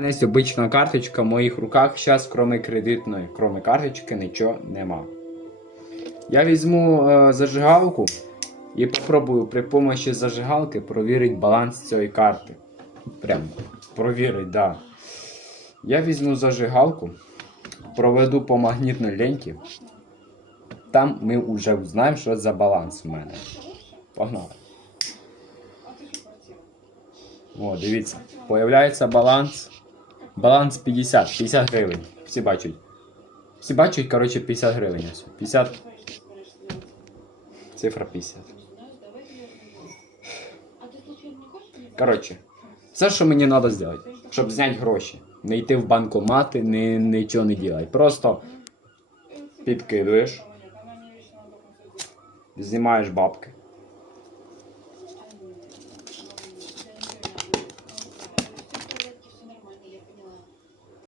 Є обична карточка в моїх руках. Зараз, крім кредитної, крім карточки, нічого нема. Я візьму е, зажигалку і попробую при помощі зажигалки провірити баланс цієї карти. Прям провірити, да. Я візьму зажигалку, проведу по магнітній ленті. Там ми вже узнаємо, що за баланс у мене. Погнали. О, дивіться. Появляється баланс. Баланс 50, 50 гривень. Всі бачать. Всі бачать, коротше, 50 гривень. ось. 50. Цифра 50. Коротше, все, що мені треба зробити, щоб зняти гроші. Не йти в банкомати, не, нічого не робити. Просто підкидуєш, знімаєш бабки.